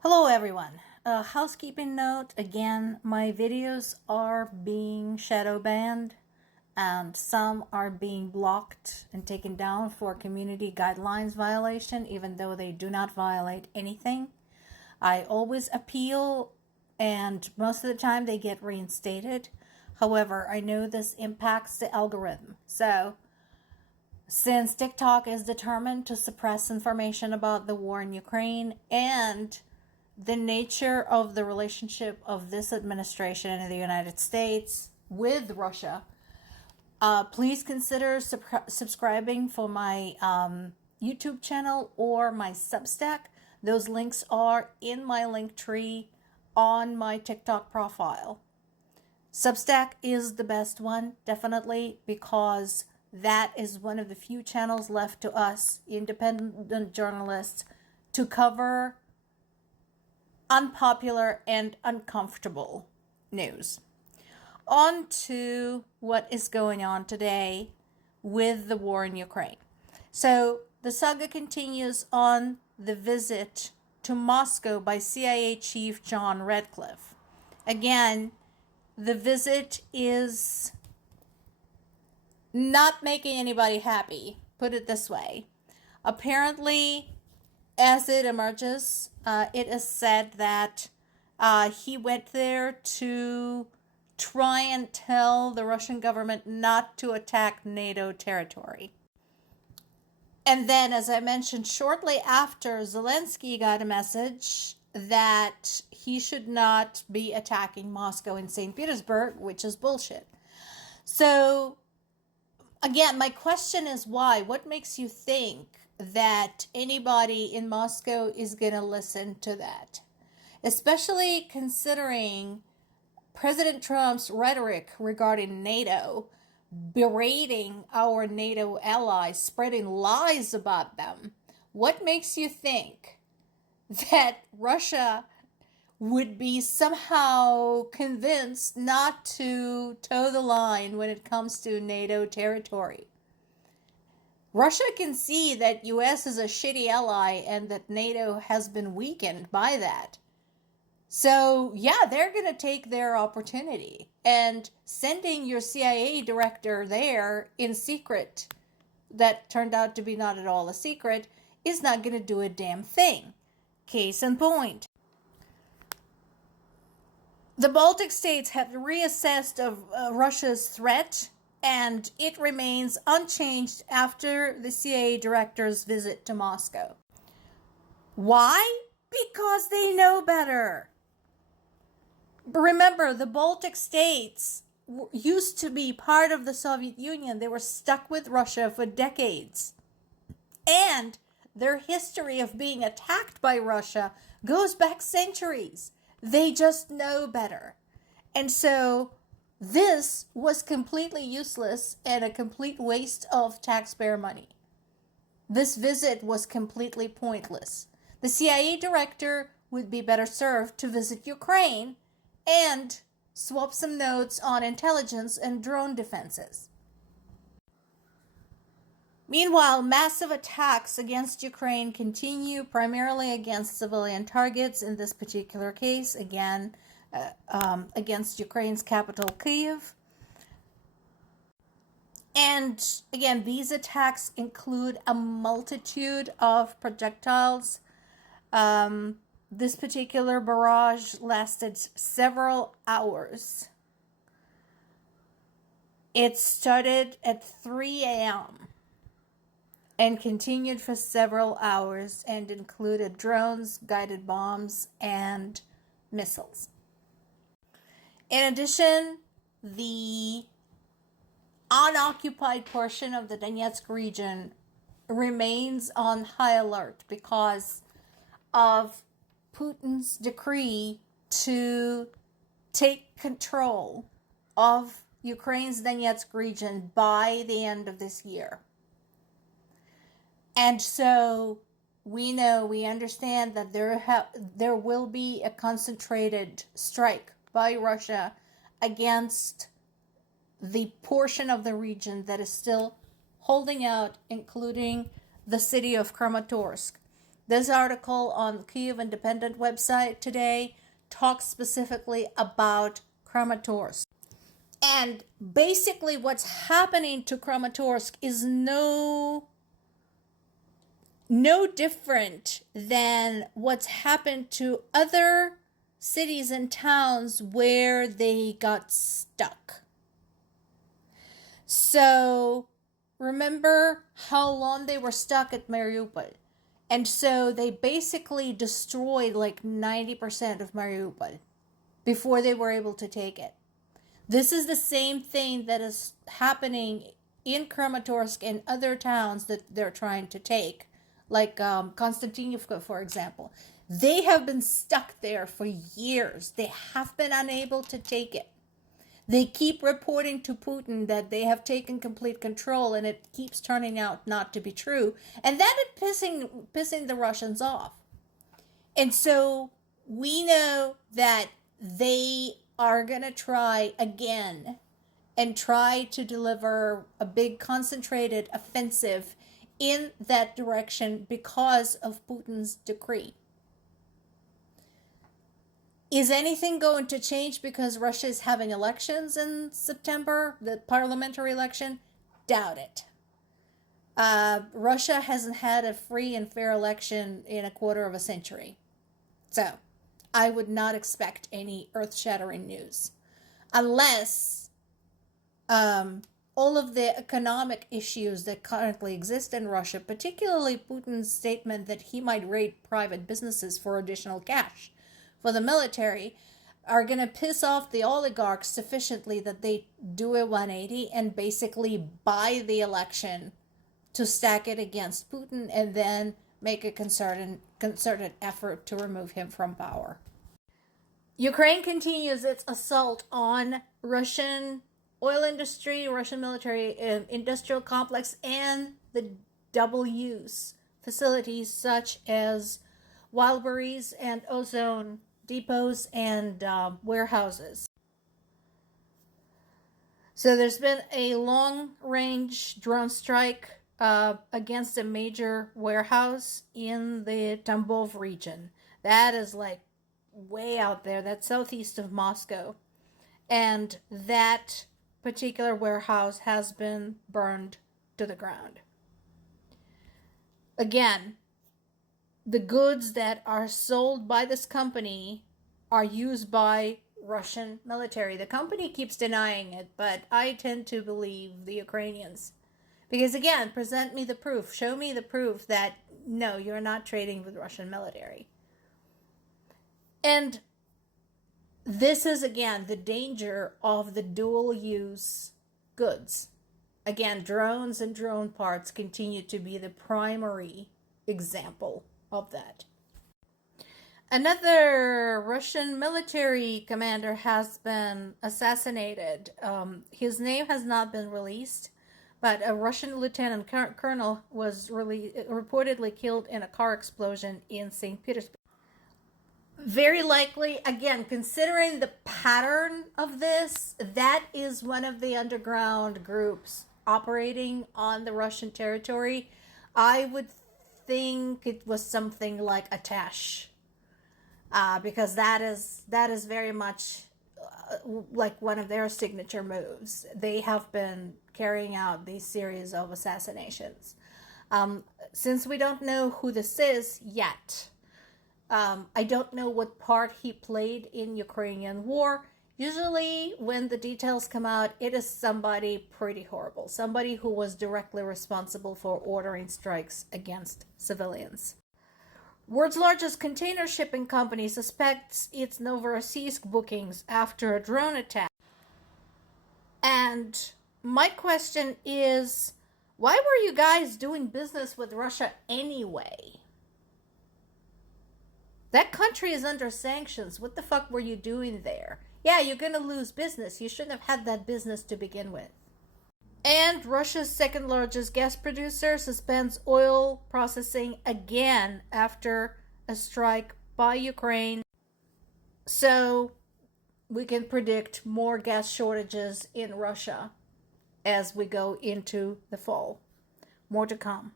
Hello everyone. A housekeeping note, again, my videos are being shadow banned and some are being blocked and taken down for community guidelines violation, even though they do not violate anything. I always appeal and most of the time they get reinstated. However, I know this impacts the algorithm. So since TikTok is determined to suppress information about the war in Ukraine and the nature of the relationship of this administration in the United States with Russia, please consider subscribing for my YouTube channel or my Substack. Those links are in my link tree on my TikTok profile. Substack is the best one, definitely, because that is one of the few channels left to us, independent journalists, to cover unpopular and uncomfortable news. On to what is going on today with the war in Ukraine. So the saga continues on the visit to Moscow by CIA Chief John Radcliffe. Again, the visit is not making anybody happy, put it this way. Apparently, as it emerges, it is said that he went there to try and tell the Russian government not to attack NATO territory. And then, as I mentioned, shortly after, Zelensky got a message that he should not be attacking Moscow and St. Petersburg, which is bullshit. So, again, my question is why? What makes you think that anybody in Moscow is going to listen to that? Especially considering President Trump's rhetoric regarding NATO, berating our NATO allies, spreading lies about them. What makes you think that Russia would be somehow convinced not to toe the line when it comes to NATO territory? Russia can see that US is a shitty ally and that NATO has been weakened by that. So, yeah, they're going to take their opportunity. And sending your CIA director there in secret, that turned out to be not at all a secret, is not going to do a damn thing. Case in point. The Baltic states have reassessed of Russia's threat, and it remains unchanged after the CIA director's visit to Moscow. Why? Because they know better. Remember, the Baltic states used to be part of the Soviet Union. They were stuck with Russia for decades. And their history of being attacked by Russia goes back centuries. They just know better. And so this was completely useless and a complete waste of taxpayer money. This visit was completely pointless. The CIA director would be better served to visit Ukraine and swap some notes on intelligence and drone defenses. Meanwhile, massive attacks against Ukraine continue, primarily against civilian targets, in this particular case, again, against Ukraine's capital, Kyiv. And again, these attacks include a multitude of projectiles. This particular barrage lasted several hours. It started at 3 a.m. and continued for several hours and included drones, guided bombs, and missiles. In addition, the unoccupied portion of the Donetsk region remains on high alert because of Putin's decree to take control of Ukraine's Donetsk region by the end of this year. And so we understand that there will be a concentrated strike by Russia against the portion of the region that is still holding out, including the city of Kramatorsk. This article on the Kyiv Independent website today talks specifically about Kramatorsk. And basically what's happening to Kramatorsk is no different than what's happened to other cities and towns where they got stuck. So remember how long they were stuck at Mariupol. And so they basically destroyed like 90% of Mariupol before they were able to take it. This is the same thing that is happening in Kramatorsk and other towns that they're trying to take, like Konstantinivka, for example. They have been stuck there for years. They have been unable to take it. They keep reporting to Putin that they have taken complete control, and it keeps turning out not to be true. And that is pissing the Russians off. And so we know that they are going to try again and try to deliver a big concentrated offensive in that direction because of Putin's decree. Is anything going to change because Russia is having elections in September, the parliamentary election? Doubt it. Russia hasn't had a free and fair election in a quarter of a century. So I would not expect any earth-shattering news unless all of the economic issues that currently exist in Russia, particularly Putin's statement that he might raid private businesses for additional cash for the military, are going to piss off the oligarchs sufficiently that they do a 180 and basically buy the election to stack it against Putin and then make a concerted effort to remove him from power. Ukraine continues its assault on Russian oil industry, Russian military industrial complex, and the double-use facilities such as Wildberries and Ozone depots and warehouses. So there's been a long-range drone strike against a major warehouse in the Tambov region. That is like way out there. That's southeast of Moscow. And that particular warehouse has been burned to the ground. Again, the goods that are sold by this company are used by Russian military. The company keeps denying it, but I tend to believe the Ukrainians. Because again, present me the proof. Show me the proof that, no, you're not trading with Russian military. And this is, again, the danger of the dual-use goods. Again, drones and drone parts continue to be the primary example of that. Another Russian military commander has been assassinated. His name has not been released, but a Russian lieutenant colonel was reportedly killed in a car explosion in St. Petersburg. Very likely, again, considering the pattern of this, that is one of the underground groups operating on the Russian territory. I would think it was something like a Tesh, because that is very much like one of their signature moves. They have been carrying out these series of assassinations. Since we don't know who this is yet, I don't know what part he played in Ukrainian war. Usually when the details come out, it is somebody pretty horrible. Somebody who was directly responsible for ordering strikes against civilians. World's largest container shipping company suspects its Novorossiysk bookings after a drone attack. And my question is, why were you guys doing business with Russia anyway? That country is under sanctions. What the fuck were you doing there? Yeah, you're going to lose business. You shouldn't have had that business to begin with. And Russia's second largest gas producer suspends oil processing again after a strike by Ukraine. So we can predict more gas shortages in Russia as we go into the fall. More to come.